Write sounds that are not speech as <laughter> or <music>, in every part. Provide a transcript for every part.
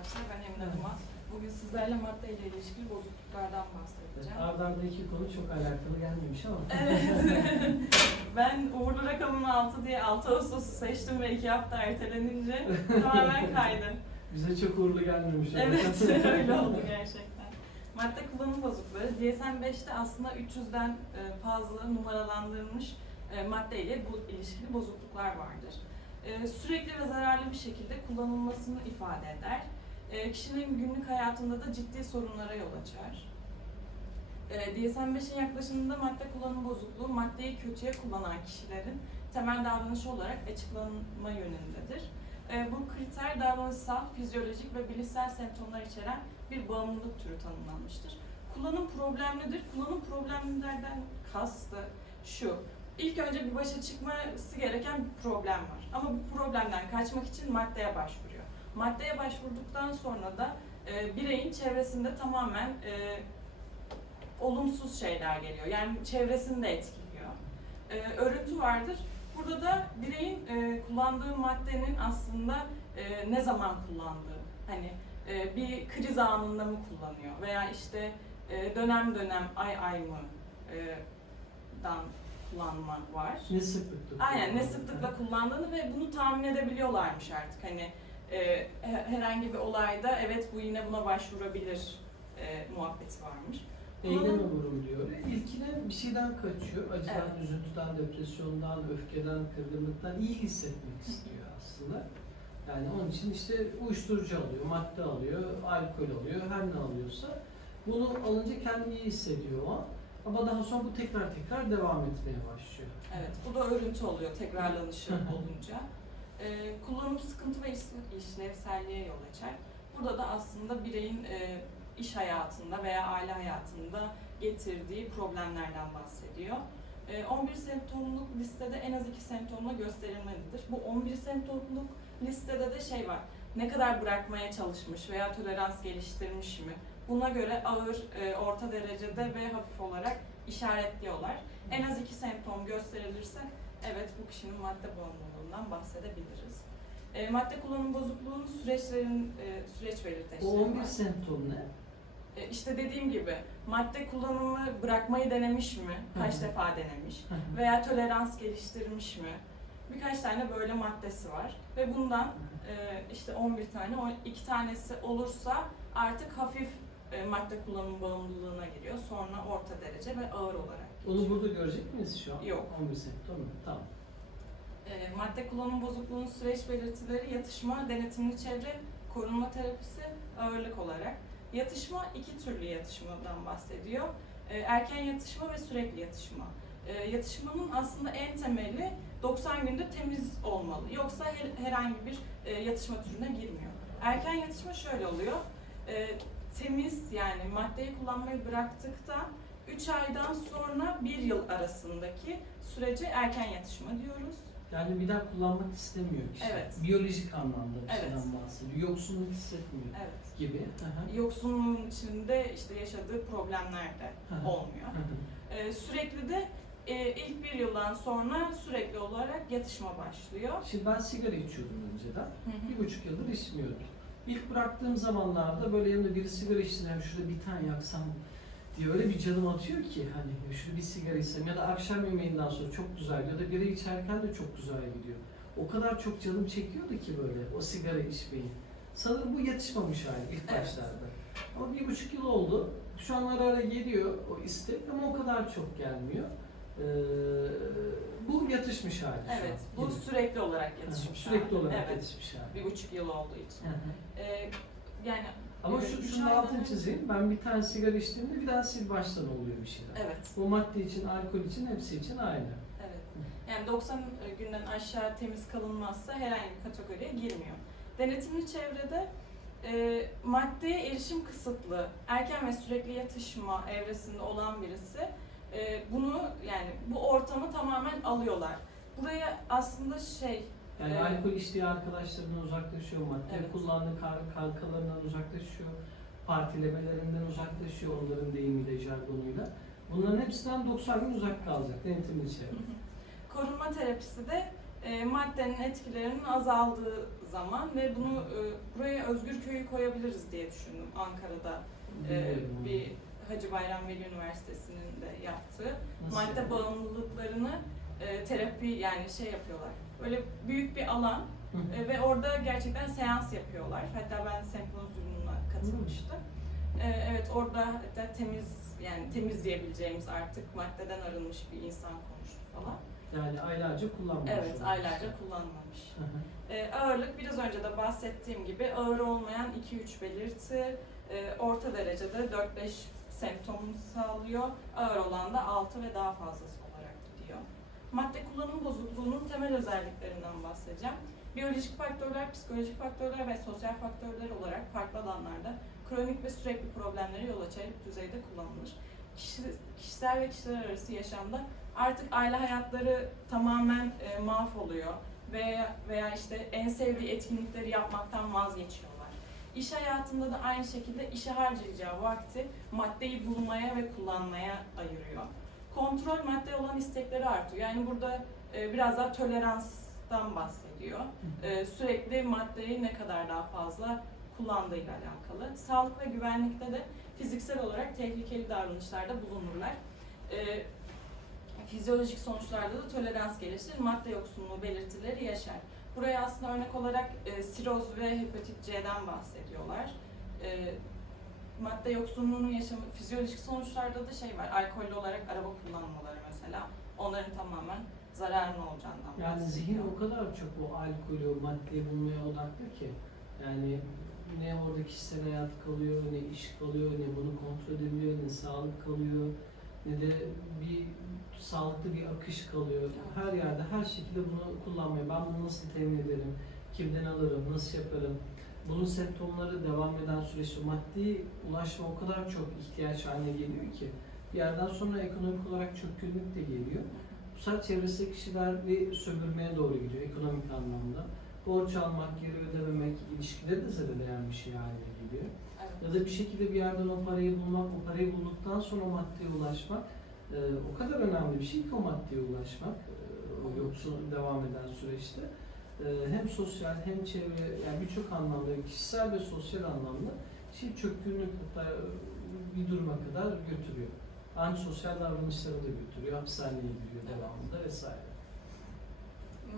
arkadaşlar. Ben Emine Duman. Bugün sizlerle madde ile ilişkili bozukluklardan bahsedeceğim. Arda arda iki konu çok alakalı gelmemiş ama. Evet. <laughs> ben uğurlu rakamın 6 diye 6 Ağustos'u seçtim ve 2 hafta ertelenince tamamen kaydı. <laughs> Bize çok uğurlu gelmemiş. Evet, <laughs> öyle oldu gerçekten. Madde kullanım bozukluğu. DSM-5'te aslında 300'den e, fazla numaralandırılmış e, maddeyle bu ilişkili bozukluklar vardır. E, Sürekli ve zararlı bir şekilde kullanılmasını ifade eder. E, Kişinin günlük hayatında da ciddi sorunlara yol açar. E, DSM-5'in yaklaşımında madde kullanım bozukluğu, maddeyi kötüye kullanan kişilerin temel davranışı olarak açıklanma yönündedir. E, Bu kriter davranışsal, fizyolojik ve bilişsel semptomlar içeren bir bağımlılık türü tanımlanmıştır. Kullanım problemlidir. Kullanım problemlilerden kastı şu. İlk önce bir başa çıkması gereken bir problem var. Ama bu problemden kaçmak için maddeye başvuruyor. Maddeye başvurduktan sonra da e, bireyin çevresinde tamamen e, olumsuz şeyler geliyor. Yani çevresini de etkiliyor. E, örüntü vardır. Burada da bireyin e, kullandığı maddenin aslında e, ne zaman kullandığı, hani e, bir kriz anında mı kullanıyor veya işte e, dönem dönem ay ay mı e, dan kullanma var. Ne sıklıkla? Aynen ne sıklıkla kullandığını ve bunu tahmin edebiliyorlarmış artık hani e, he- herhangi bir olayda evet bu yine buna başvurabilir e, muhabbeti varmış. Eyleme Kullanım- vuruluyor. İlkine bir şeyden kaçıyor. Acıdan, Evet. üzüntüden, depresyondan, öfkeden, kırgınlıktan iyi hissetmek istiyor aslında. Yani onun için işte uyuşturucu alıyor, madde alıyor, alkol alıyor, her ne alıyorsa. Bunu alınca kendini iyi hissediyor o an. Ama daha sonra bu tekrar tekrar devam etmeye başlıyor. Evet, bu da örüntü oluyor tekrarlanışı <laughs> olunca. Ee, kullanım sıkıntı ve iş- işlevselliğe yol açar. Burada da aslında bireyin e, iş hayatında veya aile hayatında getirdiği problemlerden bahsediyor. Ee, 11 semptomluk listede en az 2 semptomla gösterilmelidir. Bu 11 semptomluk listede de şey var, ne kadar bırakmaya çalışmış veya tolerans geliştirmiş mi? Buna göre ağır, e, orta derecede ve hafif olarak işaretliyorlar. En az iki semptom gösterilirse evet bu kişinin madde bağımlılığından bahsedebiliriz. E, madde kullanım bozukluğunun süreçlerin e, süreç belirteçleri O 11 var. semptom ne? E, işte dediğim gibi madde kullanımı bırakmayı denemiş mi? Kaç Hı hı. defa denemiş? Hı hı. Veya tolerans geliştirmiş mi? Birkaç tane böyle maddesi var ve bundan e, işte 11 tane, o iki tanesi olursa artık hafif e, madde kullanım bağımlılığına giriyor. Sonra orta derece ve ağır olarak. Onu burada görecek miyiz şu an? Yok. 11 semptom mu? Tamam. E, madde kullanım bozukluğunun süreç belirtileri yatışma, denetimli çevre, korunma terapisi, ağırlık olarak. Yatışma iki türlü yatışmadan bahsediyor. E, erken yatışma ve sürekli yatışma. E, yatışmanın aslında en temeli 90 günde temiz olmalı. Yoksa her- herhangi bir e, yatışma türüne girmiyor. Erken yatışma şöyle oluyor. Temiz yani maddeyi kullanmayı bıraktıktan 3 aydan sonra 1 yıl arasındaki sürece erken yatışma diyoruz. Yani bir daha kullanmak istemiyor kişi. Evet. Biyolojik anlamda bir Evet. şeyden bahsediyor. Yoksunluk hissetmiyor Evet. gibi. Hı. Yoksunluğun içinde işte yaşadığı problemler de olmuyor. Ee, sürekli de e, ilk bir yıldan sonra sürekli olarak yatışma başlıyor. Şimdi ben sigara içiyordum önceden. Hı hı. Bir buçuk yıldır içmiyordum. İlk bıraktığım zamanlarda böyle yanımda biri sigara içtiğinde "Ya şurada bir tane yaksam diye öyle bir canım atıyor ki hani "Ya şurada bir sigara içsem ya da akşam yemeğinden sonra çok güzel ya da bira içerken de çok güzel gidiyor. O kadar çok canım çekiyordu ki böyle o sigara içmeyi. Sanırım bu yatışmamış hali ilk Evet. başlarda. Ama bir buçuk yıl oldu. Şu an ara ara geliyor o istek ama o kadar çok gelmiyor. Ee, bu yatışmış hali şu Evet, bu Gibi. sürekli olarak yatışmış. Sürekli hali. olarak evet. yatışmış hali. Bir buçuk yıl olduğu için. Hı hı. Ee, yani Ama şu, şunun altını çizeyim. Ben bir tane sigara içtiğimde bir daha sil baştan oluyor bir şeyler. evet, O madde için, alkol için, hepsi için aynı. evet. Yani 90 günden aşağı temiz kalınmazsa herhangi bir kategoriye girmiyor. Denetimli çevrede e, maddeye erişim kısıtlı, erken ve sürekli yatışma evresinde olan birisi e, bunu yani bu ortamı tamamen alıyorlar. Buraya aslında şey Yani Evet. alkol içtiği arkadaşlarından uzaklaşıyor, madde Evet. kullandığı kankalarından uzaklaşıyor, partilemelerinden uzaklaşıyor onların deyimiyle, jargonuyla. Bunların hepsinden 90 gün uzak kalacak denetimli çevre. korunma terapisi de e, maddenin etkilerinin azaldığı zaman ve bunu e, buraya Özgür Köyü koyabiliriz diye düşündüm Ankara'da e, bir Hacı Bayram Veli Üniversitesi'nin de yaptığı Nasıl madde bağımlılıklarını e, terapi yani şey yapıyorlar. Böyle büyük bir alan e, ve orada gerçekten seans yapıyorlar. Hatta ben sempozyumuna katılmıştım. E, evet orada hatta temiz yani temiz diyebileceğimiz artık maddeden arınmış bir insan konuştu falan. Yani aylarca kullanmamış. Evet olmuş. aylarca kullanmamış. Hı hı. E, ağırlık biraz önce de bahsettiğim gibi ağır olmayan 2-3 belirti, e, orta derecede 4-5 semptom sağlıyor. Ağır olan da 6 ve daha fazlası. Madde kullanım bozukluğunun temel özelliklerinden bahsedeceğim. Biyolojik faktörler, psikolojik faktörler ve sosyal faktörler olarak farklı alanlarda kronik ve sürekli problemlere yol açacak düzeyde kullanılır. Kişi, kişisel ve kişiler arası yaşamda artık aile hayatları tamamen e, mahvoluyor veya veya işte en sevdiği etkinlikleri yapmaktan vazgeçiyorlar. İş hayatında da aynı şekilde işe harcayacağı vakti maddeyi bulmaya ve kullanmaya ayırıyor. Kontrol madde olan istekleri artıyor. Yani burada e, biraz daha toleranstan bahsediyor. E, sürekli maddeyi ne kadar daha fazla kullandığıyla alakalı. Sağlık ve güvenlikte de fiziksel olarak tehlikeli davranışlarda bulunurlar. E, fizyolojik sonuçlarda da tolerans geliştirir, madde yoksunluğu belirtileri yaşar. Buraya aslında örnek olarak e, siroz ve hepatit C'den bahsediyorlar. E, madde yoksunluğunun yaşamı, fizyolojik sonuçlarda da şey var, alkollü olarak araba kullanmaları mesela, onların tamamen zararlı olacağından Yani bahsediyor. zihin o kadar çok o alkolü, maddeyi bulmaya odaklı ki. Yani ne orada kişisel hayat kalıyor, ne iş kalıyor, ne bunu kontrol ediliyor, ne sağlık kalıyor, ne de bir sağlıklı bir akış kalıyor. Her yerde, her şekilde bunu kullanmaya, ben bunu nasıl temin ederim, kimden alırım, nasıl yaparım, bunun semptomları devam eden süreçte maddi ulaşma o kadar çok ihtiyaç haline geliyor ki bir yerden sonra ekonomik olarak çökkünlük de geliyor. Bu sefer çevresindeki kişiler bir sömürmeye doğru gidiyor ekonomik anlamda. Borç almak, geri ödememek, ilişkileri de zedeleyen bir şey haline geliyor. Evet. Ya da bir şekilde bir yerden o parayı bulmak, o parayı bulduktan sonra o maddeye ulaşmak e, o kadar önemli bir şey ki o maddeye ulaşmak e, o yoksul devam eden süreçte. E, hem sosyal hem çevre yani birçok anlamda kişisel ve sosyal anlamda şey çökkünlük hatta bir duruma kadar götürüyor. Antisosyal davranışlara da götürüyor, hapishaneye giriyor devamında vesaire.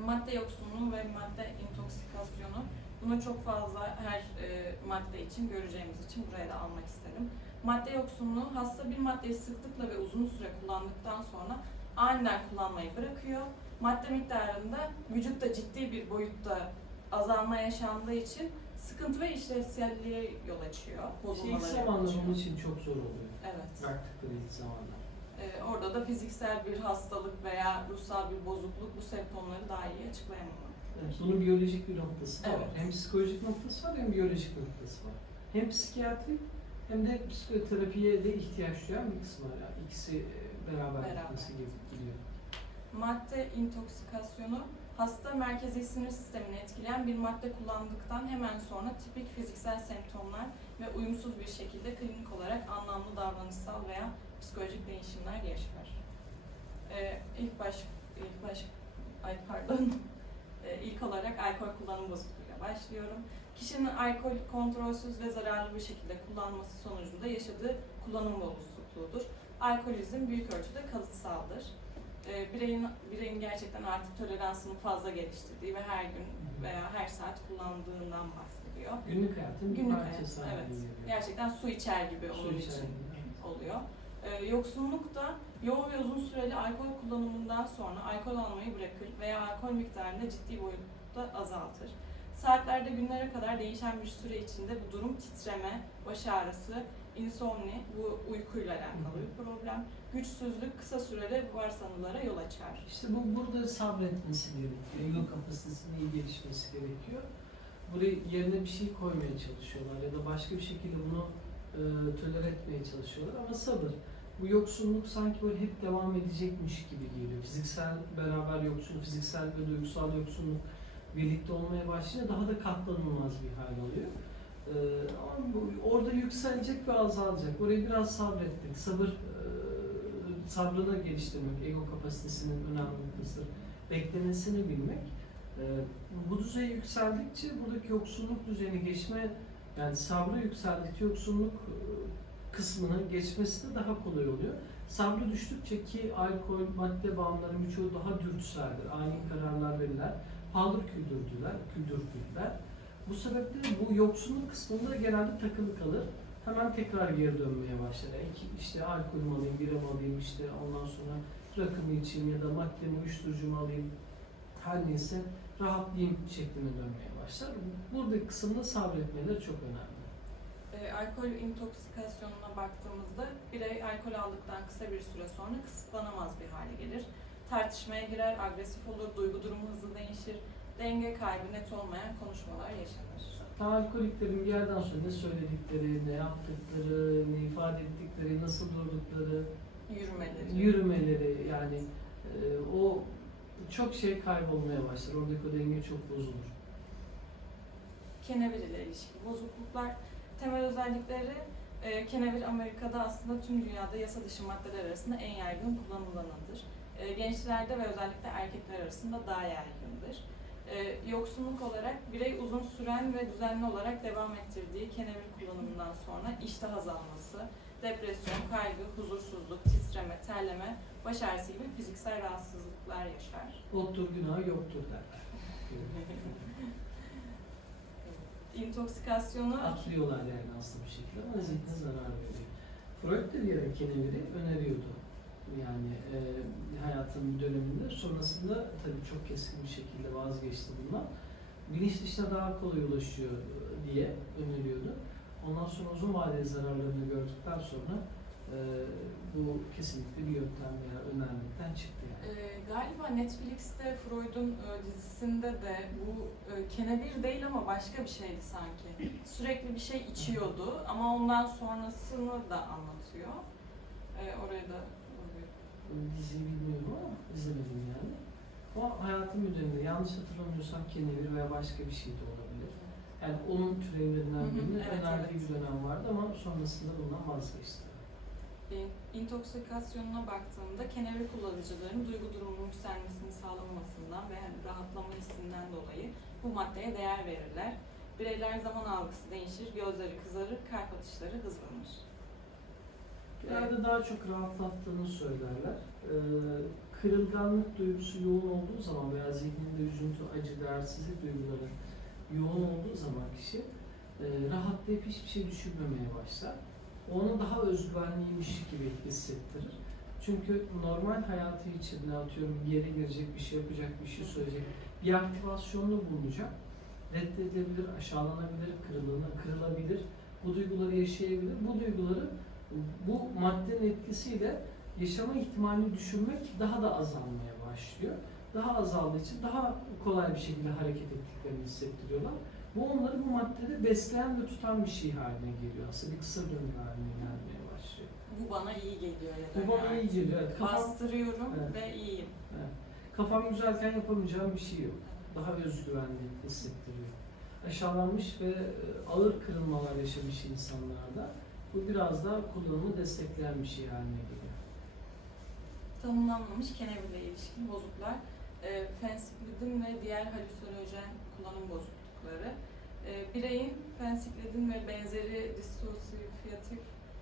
madde yoksunluğu ve madde intoksikasyonu. Bunu çok fazla her e, madde için göreceğimiz için buraya da almak istedim. Madde yoksunluğu hasta bir maddeyi sıklıkla ve uzun süre kullandıktan sonra aniden kullanmayı bırakıyor. Madde miktarında vücutta ciddi bir boyutta azalma yaşandığı için sıkıntı ve işlevselliğe yol açıyor. İşte ilk zamanlar onun için çok zor oluyor. Evet. Bıraktıkları ilk zamanlar. Ee, orada da fiziksel bir hastalık veya ruhsal bir bozukluk bu semptomları daha iyi açıklayamamalı. Evet, bunun biyolojik bir noktası da var. Evet. Hem psikolojik noktası var hem biyolojik noktası var. Hem psikiyatrik hem de psikoterapiye de ihtiyaç duyan bir kısmı var. Yani ikisi e, beraber, Beraber. gitmesi gidiyor. Madde intoksikasyonu hasta merkezi sinir sistemini etkileyen bir madde kullandıktan hemen sonra tipik fiziksel semptomlar ve uyumsuz bir şekilde klinik olarak anlamlı davranışsal veya psikolojik değişimler yaşar. Ee, ilk baş, ilk baş, ay pardon, <laughs> Ee, ilk olarak alkol kullanım bozukluğuyla başlıyorum. Kişinin alkol kontrolsüz ve zararlı bir şekilde kullanması sonucunda yaşadığı kullanım bozukluğudur. Alkolizm büyük ölçüde kalıtsaldır. Ee, bireyin, bireyin gerçekten artık toleransını fazla geliştirdiği ve her gün veya her saat kullandığından bahsediyor. Günlük hayatın bir Günlük hayat, parçası haline evet. geliyor. Gerçekten su içer gibi Su onun için gibi. oluyor. Ee, yoksunluk da yoğun ve uzun süreli alkol kullanımından sonra alkol almayı bırakır veya alkol miktarını ciddi boyutta azaltır. Saatlerde günlere kadar değişen bir süre içinde bu durum titreme, baş ağrısı, insomni, bu uykuyla alakalı bir problem, güçsüzlük, kısa süreli varsanılara yol açar. İşte bu burada sabretmesi gerekiyor. Ego kapasitesinin iyi gelişmesi gerekiyor. Buraya yerine bir şey koymaya çalışıyorlar ya da başka bir şekilde bunu e, tolere etmeye çalışıyorlar ama sabır. Bu yoksunluk sanki böyle hep devam edecekmiş gibi geliyor. Fiziksel beraber yoksunluk, fiziksel ve duygusal yoksunluk birlikte olmaya başlayınca daha da katlanılmaz bir hal alıyor. E, ama orada yükselecek ve azalacak. Orayı biraz sabretmek, sabır e, sabrını geliştirmek, ego kapasitesinin önemli noktası. Beklemesini bilmek. Ee, bu düzey yükseldikçe buradaki yoksulluk düzeyini geçme yani sabrı yükseldikçe yoksulluk e, kısmını geçmesi de daha kolay oluyor. Sabrı düştükçe ki alkol, madde bağımlıların birçoğu daha dürtüseldir. Ani kararlar verirler. Paldır küldürdüler, küldürdüler. Bu sebeple bu yoksulluk kısmında genelde takılı kalır. Hemen tekrar geri dönmeye başlar. İki- İşte alkol mü alayım, bira mı alayım, işte ondan sonra rakımı içeyim ya da madde mi, uyuşturucu mu alayım, her neyse rahatlayayım şeklinde dönmeye başlar. Buradaki kısımda sabretmeleri çok önemli. E, alkol intoksikasyonuna baktığımızda birey alkol aldıktan kısa bir süre sonra kısıtlanamaz bir hale gelir. Tartışmaya girer, agresif olur, duygu durumu hızlı değişir, denge kaybı net olmayan konuşmalar yaşanır. Alkoliklerin bir yerden sonra ne söyledikleri, ne yaptıkları, ne ifade ettikleri, nasıl durdukları, Yürümeleri. yürümeleri yani e, o çok şey kaybolmaya başlar. Oradaki o denge çok bozulur. Kenevir ile ilişkili bozukluklar. Temel özellikleri e, kenevir Amerika'da aslında tüm dünyada yasa dışı maddeler arasında en yaygın kullanılanıdır. E, gençlerde ve özellikle erkekler arasında daha yaygındır. E, yoksunluk olarak birey uzun süren ve düzenli olarak devam ettirdiği kenevir kullanımından sonra iştah azalması, depresyon, kaygı, huzursuzluk, titreme, terleme, baş ağrısı gibi fiziksel rahatsızlıklar yaşar. Ottur günah yoktur derler. <laughs> İntoksikasyonu Atlıyorlar yani aslında bir şekilde ama zihne zarar veriyor. Freud de bir ara keneviri öneriyordu. Yani e, hayatının bir döneminde sonrasında tabii çok keskin bir şekilde vazgeçti bundan. Bilinç dışına daha kolay ulaşıyor e, diye öneriyordu. Ondan sonra uzun vadeli zararlarını gördükten sonra e, bu kesinlikle bir yöntem veya önermekten çıktı yani. Ee, galiba Netflix'te Freud'un e, dizisinde de bu e, kenevir değil ama başka bir şeydi sanki. Sürekli bir şey içiyordu ama ondan sonrasını da anlatıyor. Ee, oraya da diziyi bilmiyorum ama izlemedim yani. O hayatın bir döneminde yanlış hatırlamıyorsam kenevir veya başka bir şey de olabilir. Yani onun türevlerinden birinin evet, önerdiği evet. bir dönem vardı ama sonrasında bundan vazgeçti. e, intoksikasyonuna baktığımda kenevir kullanıcıların duygu durumunun yükselmesini sağlamamasından ve yani rahatlama hissinden dolayı bu maddeye değer verirler. Bireyler zaman algısı değişir, gözleri kızarır, kalp atışları hızlanır. Genelde daha çok rahatlattığını söylerler. Ee, kırılganlık duygusu yoğun olduğu zaman veya zihninde üzüntü, acı, değersizlik duyguları yoğun olduğu zaman kişi e, rahatlayıp hiçbir şey düşünmemeye başlar. Onu daha özgüvenliymiş gibi hissettirir. Çünkü normal hayatı içinde atıyorum bir yere girecek, bir şey yapacak, bir şey söyleyecek, bir aktivasyonda bulunacak. Reddedilebilir, aşağılanabilir, kırılığına, kırılabilir. Bu duyguları yaşayabilir. Bu duyguları bu maddenin etkisiyle yaşama ihtimalini düşünmek daha da azalmaya başlıyor. Daha azaldığı için daha kolay bir şekilde hareket ettiklerini hissettiriyorlar. Bu onları bu maddede besleyen ve tutan bir şey haline geliyor aslında. Bir kısa döngü haline gelmeye başlıyor. Bu bana iyi geliyor ya da Bu bana iyi geliyor. Evet, kafam, Bastırıyorum Evet. ve iyiyim. evet. kafam güzelken yapamayacağım bir şey yok. Daha özgüvenli hissettiriyor. Aşağılanmış ve e, ağır kırılmalar yaşamış insanlarda bu biraz daha kullanımı destekleyen bir şey haline geliyor. Tanımlanmamış kenevirle ilişkin bozukluklar, e, fensiklidin ve diğer halüsinojen kullanım bozuklukları. E, bireyin fensiklidin ve benzeri disosiyatif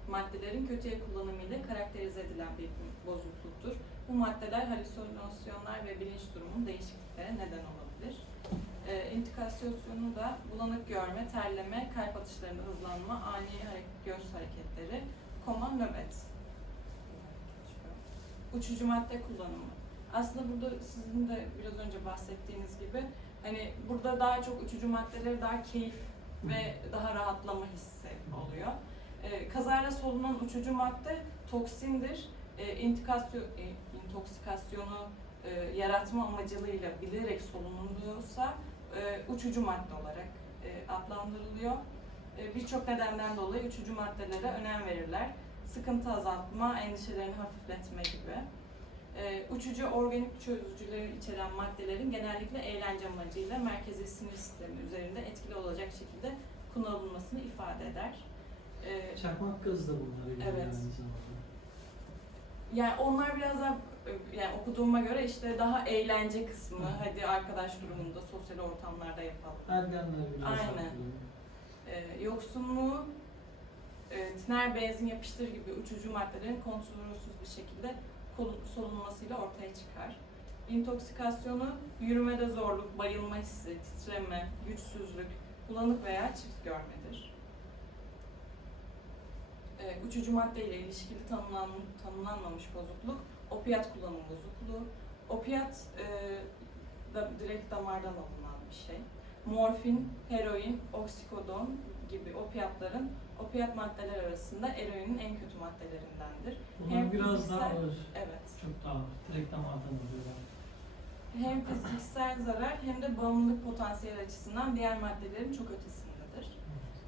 maddelerin kötüye kullanımıyla karakterize edilen bir bozukluktur. Bu maddeler halüsinasyonlar ve bilinç durumunun değişikliklere neden olabilir. E, intikasyonu da bulanık görme, terleme, kalp atışlarında hızlanma, ani hareket, göz hareketleri, koma, nöbet. Uçucu madde kullanımı. Aslında burada sizin de biraz önce bahsettiğiniz gibi hani burada daha çok uçucu maddeleri daha keyif ve daha rahatlama hissi oluyor. Ee, kazayla solunan uçucu madde toksindir. Ee, intikasyon, e, intoksikasyonu e, yaratma amacılığıyla bilerek solunuluyorsa e, uçucu madde olarak e, adlandırılıyor. E, Birçok nedenden dolayı uçucu maddelere önem verirler. Sıkıntı azaltma, endişelerini hafifletme gibi. E, uçucu organik çözücüleri içeren maddelerin genellikle eğlence amacıyla merkezi sinir sistemi üzerinde etkili olacak şekilde kullanılmasını ifade eder. E, Çakmak gazı da bunlar. Evet. Yani onlar biraz daha yani okuduğuma göre işte daha eğlence kısmı, Hı. hadi arkadaş grubunda, sosyal ortamlarda yapalım. Ergenler Aynen. Ee, yoksunluğu e, tiner, benzin, yapıştır gibi uçucu maddelerin kontrolsüz bir şekilde solunmasıyla ortaya çıkar. İntoksikasyonu yürümede zorluk, bayılma hissi, titreme, güçsüzlük, bulanık veya çift görmedir. Ee, uçucu madde ile ilişkili tanımlan, tanımlanmamış bozukluk, opiyat kullanım bozukluğu. Opiyat e, da direkt damardan alınan bir şey morfin, heroin, oksikodon gibi opiyatların opiyat maddeler arasında eroinin en kötü maddelerindendir. Bunlar Hem biraz daha fiziksel- ağır. Evet. Çok daha ağır. Direkt damardan alıyorlar. Hem fiziksel zarar hem de bağımlılık potansiyeli açısından diğer maddelerin çok ötesindedir.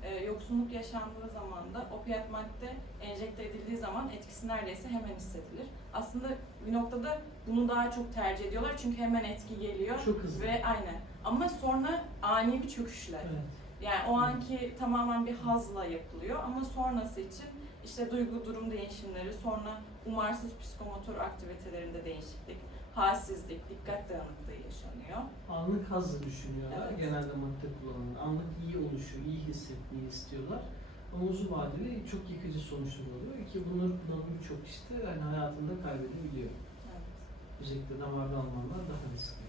Ee, yoksunluk yaşandığı zaman da opiyat madde enjekte edildiği zaman etkisi neredeyse hemen hissedilir. Aslında bir noktada bunu daha çok tercih ediyorlar çünkü hemen etki geliyor Çok hızlı. ve aynen. Ama sonra ani bir çöküşle. Evet. Yani o anki tamamen bir hazla yapılıyor ama sonrası için işte duygu durum değişimleri, sonra umarsız psikomotor aktivitelerinde değişiklik, halsizlik, dikkat dağınıklığı yaşanıyor. Anlık hazzı düşünüyorlar. Evet. Genelde madde kullanımı. Anlık iyi oluşu, iyi hissetmeyi istiyorlar. Ama uzun vadeli çok yıkıcı sonuçlar oluyor ki bunları kullanan birçok işte hani hayatında kaybedebiliyor. Evet. Özellikle damarda almanlar daha riskli.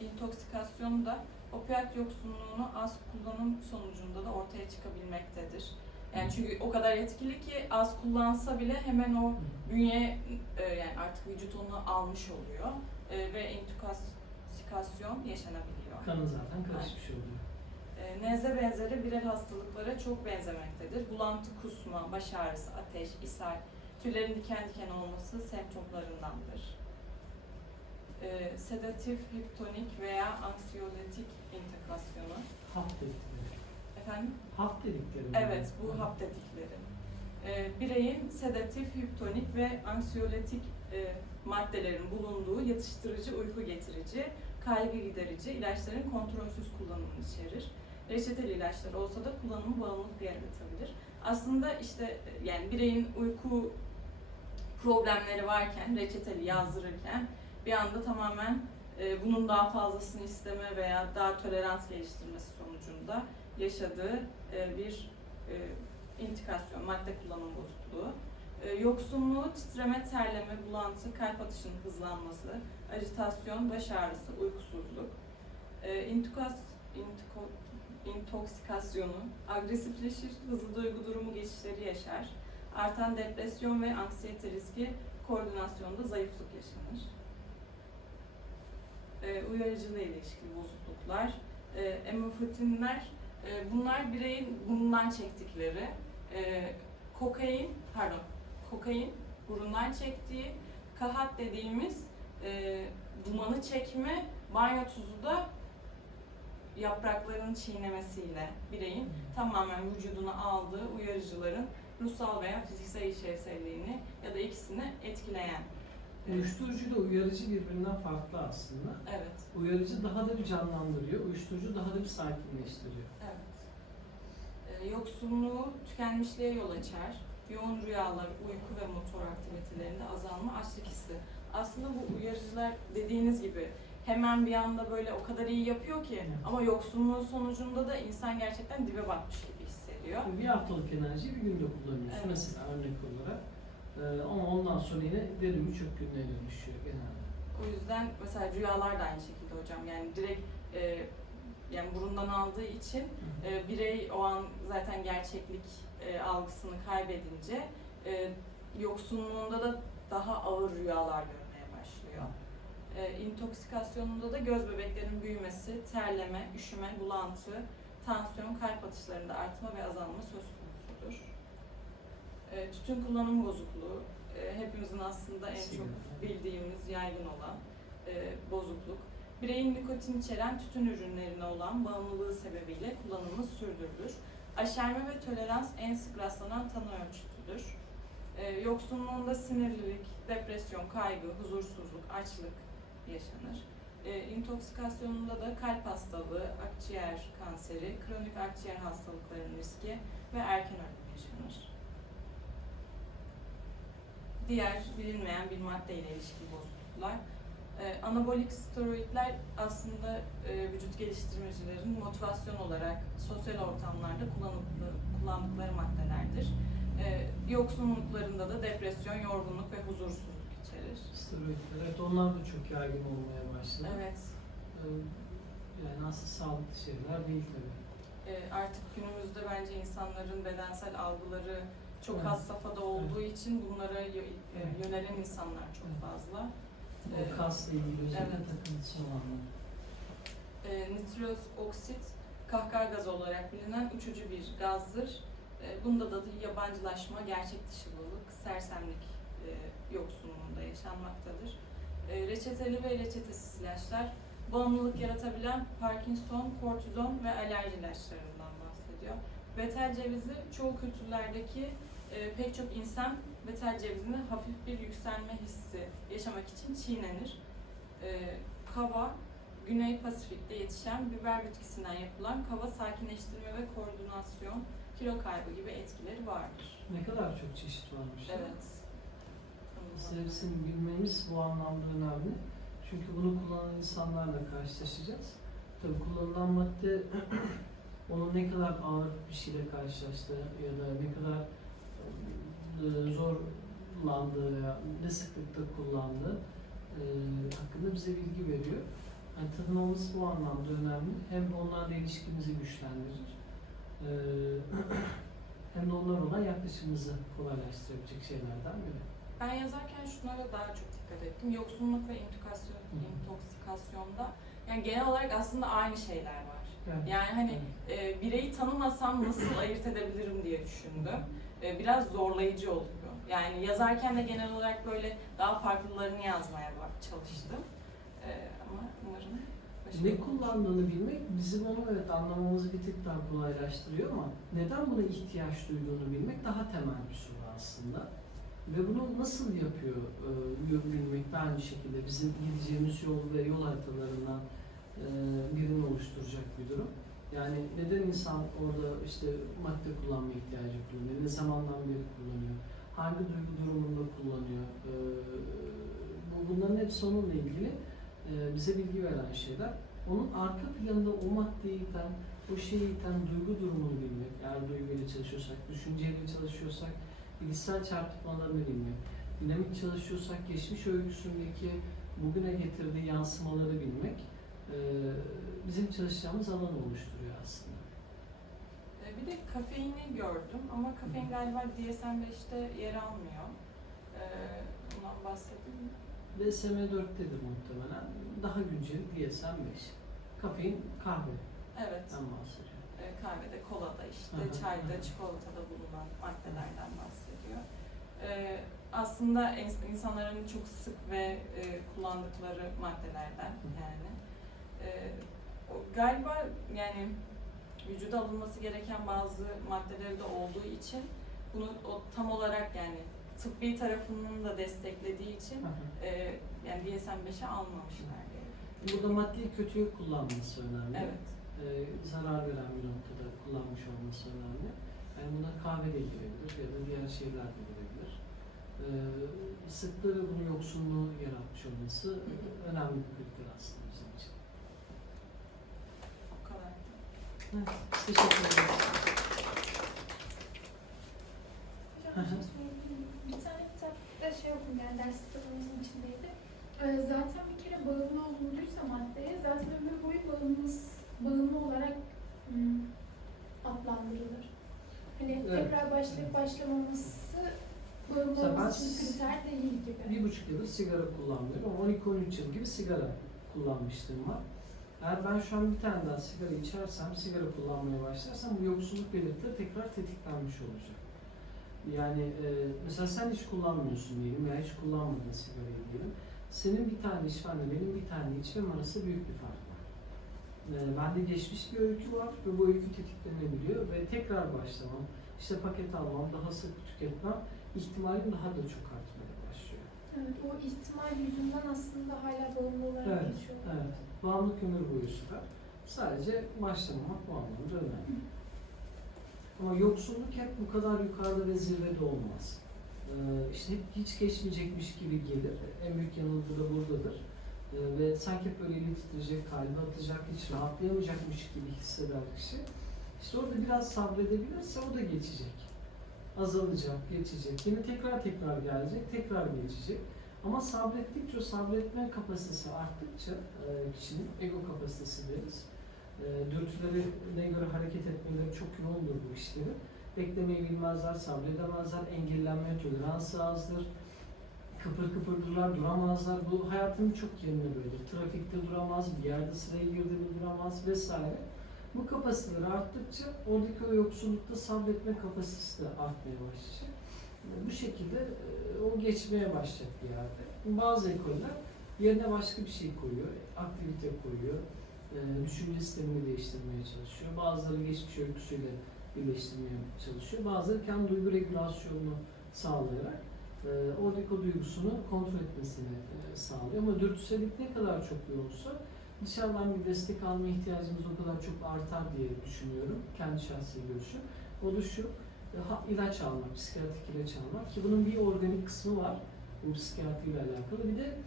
İntoksikasyonu da opiyat yoksunluğunu az kullanım sonucunda da ortaya çıkabilmektedir. Yani çünkü o kadar etkili ki az kullansa bile hemen o bünye e, yani artık vücut onu almış oluyor E, ve intoksikasyon yaşanabiliyor. Kanı zaten karışmış oluyor. E, Nezle benzeri viral hastalıklara çok benzemektedir. Bulantı, kusma, baş ağrısı, ateş, ishal, tüylerin diken diken olması semptomlarındandır. E, sedatif, hiptonik veya anksiyoletik intikasyonu. Hap dedikleri. Efendim? Hap dedikleri. Evet, bu hap dedikleri. E, bireyin sedatif, hiptonik ve anksiyoletik e, maddelerin bulunduğu yatıştırıcı, uyku getirici, kaygı giderici ilaçların kontrolsüz kullanımını içerir. Reçeteli ilaçlar olsa da kullanımı bağımlılık yaratabilir. Aslında işte e, yani bireyin uyku problemleri varken, reçeteli yazdırırken bir anda tamamen e, bunun daha fazlasını isteme veya daha tolerans geliştirmesi sonucunda yaşadığı e, bir e, intikasyon, madde kullanım bozukluğu. E, yoksunluğu, titreme, terleme, bulantı, kalp atışının hızlanması, ajitasyon, baş ağrısı, uykusuzluk. İntikas, intiko, intoksikasyonu, agresifleşir, hızlı duygu durumu geçişleri yaşar. Artan depresyon ve anksiyete riski, koordinasyonda zayıflık yaşanır. E, uyarıcılığa ilişkin bozukluklar, e, emofotinler, e, bunlar bireyin burundan çektikleri, e, kokain, pardon, kokain, burundan çektiği, kahat dediğimiz e, dumanı çekme, banyo tuzu da yaprakların çiğnemesiyle bireyin tamamen vücuduna aldığı uyarıcıların ruhsal veya fiziksel işlevselliğini ya da ikisini etkileyen. Uyuşturucu ile uyarıcı birbirinden farklı aslında. Evet, Uyarıcı daha da bir canlandırıyor, uyuşturucu daha da bir sakinleştiriyor. evet. E, yoksunluğu tükenmişliğe yol açar. Yoğun rüyalar, uyku ve motor aktivitelerinde azalma, açlık hissi. Aslında bu uyarıcılar dediğiniz gibi hemen bir anda böyle o kadar iyi yapıyor ki ama yoksunluğun sonucunda da insan gerçekten dibe batmış gibi hissediyor. Bir haftalık enerjiyi bir günde kullanıyorsun Evet. mesela örnek olarak. Ee, ama ondan sonra yine derin birçok günlere dönüşüyor genelde. O yüzden mesela rüyalar da aynı şekilde hocam. Yani direkt e, yani burundan aldığı için e, birey o an zaten gerçeklik e, algısını kaybedince e, yoksunluğunda da daha ağır rüyalar görmeye başlıyor. E, intoksikasyonunda da göz bebeklerin büyümesi, terleme, üşüme, bulantı, tansiyon, kalp atışlarında artma ve azalma söz konusudur. E, tütün kullanım bozukluğu, e, hepimizin aslında en çok bildiğimiz, yaygın olan e, bozukluk. Bireyin nikotin içeren tütün ürünlerine olan bağımlılığı sebebiyle kullanımı sürdürülür. Aşerme ve tolerans en sık rastlanan tanı ölçütüdür. E, yoksunluğunda sinirlilik, depresyon, kaygı, huzursuzluk, açlık yaşanır. E, intoksikasyonunda da kalp hastalığı, akciğer kanseri, kronik akciğer hastalıklarının riski ve erken ölüm yaşanır. Diğer bilinmeyen bir maddeyle ilişkili bozukluklar. Ee, anabolik steroidler aslında e, vücut geliştirmecilerin motivasyon olarak sosyal ortamlarda kullanıklı, kullandıkları maddelerdir. Ee, yoksunluklarında da depresyon, yorgunluk ve huzursuzluk içerir. Steroidler. Evet onlar da çok yaygın olmaya başladı. Evet, Ee, Yani aslında sağlıklı şeyler değil tabii. e, artık günümüzde bence insanların bedensel algıları çok has safhada olduğu için bunlara e, yönelen insanlar çok fazla. O Evet. kasla ilgili özellikle Evet. takıntısı olanlar. E, nitroz oksit kahkaha gazı olarak bilinen uçucu bir gazdır. E, bunda da yabancılaşma, gerçek dışılılık, sersemlik e, yoksunluğunda yaşanmaktadır. E, reçeteli ve reçetesiz ilaçlar bağımlılık yaratabilen Parkinson, kortizon ve alerji ilaçlarından bahsediyor. Betel cevizi çoğu kültürlerdeki e, pek çok insan betel cevizini hafif bir yükselme hissi yaşamak için çiğnenir. E, kava, Güney Pasifik'te yetişen biber bitkisinden yapılan kava sakinleştirme ve koordinasyon, kilo kaybı gibi etkileri vardır. Ne kadar çok çeşit varmış. Evet. Aslında hepsini bilmemiz bu anlamda önemli. Çünkü bunu kullanan insanlarla karşılaşacağız. Tabii kullanılan madde <clears throat> onun ne kadar ağır bir şeyle karşılaştığı ya da ne kadar e, zorlandığı veya ne sıklıkta kullandığı e, hakkında bize bilgi veriyor. Yani tanımamız bu anlamda önemli. Hem onlarla ilişkimizi güçlendirir. E, <clears throat> hem de onlar olan yaklaşımımızı kolaylaştırabilecek şeylerden biri. Ben yazarken şunlara daha çok dikkat ettim. Yoksunluk ve intikasyon, intoksikasyonda yani genel olarak aslında aynı şeyler var. Yani, Yani hani e, bireyi tanımasam nasıl ayırt edebilirim diye düşündüm. E, biraz zorlayıcı oluyor. Yani yazarken de genel olarak böyle daha farklılarını yazmaya bak çalıştım. E, ama umarım Ne kullandığını bilmek bizim onu evet anlamamızı bir tık daha kolaylaştırıyor ama neden buna ihtiyaç duyduğunu bilmek daha temel bir soru aslında. Ve bunu nasıl yapıyor e, bilmek de aynı şekilde bizim gideceğimiz yol ve yol haritalarından e, birini oluşturacak bir durum. Yani neden insan orada işte madde kullanma ihtiyacı kullanıyor, ne zamandan beri kullanıyor, hangi duygu durumunda kullanıyor, e, bu bunların hepsi onunla ilgili e, bize bilgi veren şeyler. Onun arka planında o maddeyi iten, o şeyi iten duygu durumunu bilmek, eğer duyguyla çalışıyorsak, düşünceyle çalışıyorsak, bilişsel çarpıtmalarını bilmek, dinamik çalışıyorsak, geçmiş öyküsündeki bugüne getirdiği yansımaları bilmek, e, bizim çalışacağımız alanı oluşturuyor aslında. E, bir de kafeini gördüm ama kafein galiba DSM-5'te yer almıyor. E, bundan bahsedeyim mi? DSM-4'tedir muhtemelen. Daha güncel DSM-5. Kafein kahve. Evet. bahsediyor. E, kahvede, kolada işte, Hı çayda, hı çikolatada bulunan maddelerden bahsediyor. Aslında ins- insanların çok sık ve e, kullandıkları maddelerden yani. E, galiba yani vücuda alınması gereken bazı maddeleri de olduğu için bunu o tam olarak yani tıbbi tarafının da desteklediği için e, yani DSM-5'e almamışlar diye. Burada maddeyi kötüye kullanması önemli. Evet. Ee, zarar veren bir noktada kullanmış olması önemli. Yani buna kahve de girebilir ya da diğer şeyler de girebilir. Ee, sıklığı bunu yoksunluğu yaratmış olması önemli bir kriter aslında bizim için. O kadar. Evet, teşekkür ederim. Hı bir tane kitapta şey okudum yani ders kitabımızın içindeydi. Ee, zaten bir kere bağımlı olunduysa maddeye zaten ömür boyu bağımlımız, bağımlı olarak hmm, adlandırılır. Hani Evet. tekrar başlayıp başlamaması bağımlı Mesela ben olması için s- kriter değil gibi. Bir buçuk yıldır sigara kullanmıyorum ama 12-13 yıl gibi sigara kullanmışlığım var. Eğer ben şu an bir tane daha sigara içersem, sigara kullanmaya başlarsam bu yoksulluk belirtileri tekrar tetiklenmiş olacak. Yani e, mesela sen hiç kullanmıyorsun diyelim veya hiç kullanmadın sigarayı diyelim. Senin bir tane içmenle benim bir tane içmem arasında büyük bir fark var. E, bende geçmiş bir öykü var ve bu öykü tetiklenebiliyor ve tekrar başlamam, işte paket almam, daha sık tüketmem ihtimalim daha da çok artmaya başlıyor. Evet, o ihtimal yüzünden aslında hala bağımlı olarak Evet, geçiyor. Evet. Bağımlılık ömür boyu sürer. Sadece başlamamak bu anlamda önemli. Ama yoksulluk hep bu kadar yukarıda ve zirvede olmaz. Ee, işte hep hiç geçmeyecekmiş gibi gelir. En büyük yanılgı da buradadır. Ee, ve sanki hep böyle eli titreyecek, kalbi atacak, hiç rahatlayamayacakmış gibi hisseder kişi. İşte orada biraz sabredebilirse o da geçecek. Azalacak, geçecek. Yine tekrar tekrar gelecek, tekrar geçecek. Ama sabrettikçe, sabretme kapasitesi arttıkça e, kişinin ego kapasitesi deriz. E, dürtülerine göre hareket etmeleri çok yoğundur bu işleri. Beklemeyi bilmezler, sabredemezler, engellenmeye toleransı azdır. Kıpır kıpır dururlar, duramazlar. Bu hayatın çok yerinde böyledir. Trafikte duramaz, bir yerde sıraya girdi mi duramaz vesaire. Bu kapasiteler arttıkça oradaki o yoksullukta sabretme kapasitesi de artmaya başlayacak. Bu şekilde e, o geçmeye başlayacak bir yerde. Bazı ekoller yerine başka bir şey koyuyor, aktivite koyuyor, e, düşünce sistemini değiştirmeye çalışıyor. Bazıları geçmiş öyküsüyle birleştirmeye çalışıyor. Bazıları kendi duygu regülasyonunu sağlayarak e, oradaki duygusunu kontrol etmesini sağlıyor. Ama dürtüsellik ne kadar çok yoğunsa dışarıdan bir destek alma ihtiyacımız o kadar çok artar diye düşünüyorum. Kendi şahsi görüşüm. O da şu, ilaç almak, psikiyatrik ilaç almak ki bunun bir organik kısmı var. Bu psikiyatriyle alakalı. Bir de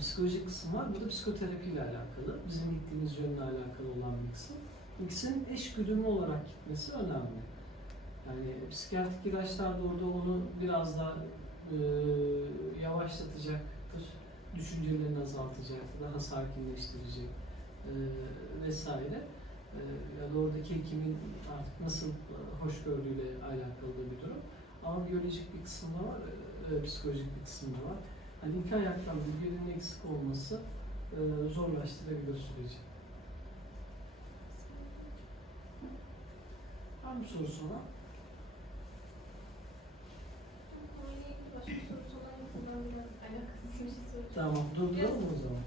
psikolojik kısım var. Bu da psikoterapiyle alakalı. Bizim gittiğimiz yönle alakalı olan bir kısım. İkisinin eş güdümlü olarak gitmesi önemli. Yani psikiyatrik ilaçlar da orada onu biraz daha e, yavaşlatacaktır. Düşüncelerini azaltacak, daha sakinleştirecek e, vesaire. E, ya da oradaki hekimin artık nasıl e, hoşgörüyle alakalı bir durum. Ama biyolojik bir kısım da var, e, psikolojik bir kısım da var. Hani iki ayaktan bir birinin eksik olması e, zorlaştırabilir süreci. Var mı şey soracağım. Tamam, durduralım o zaman?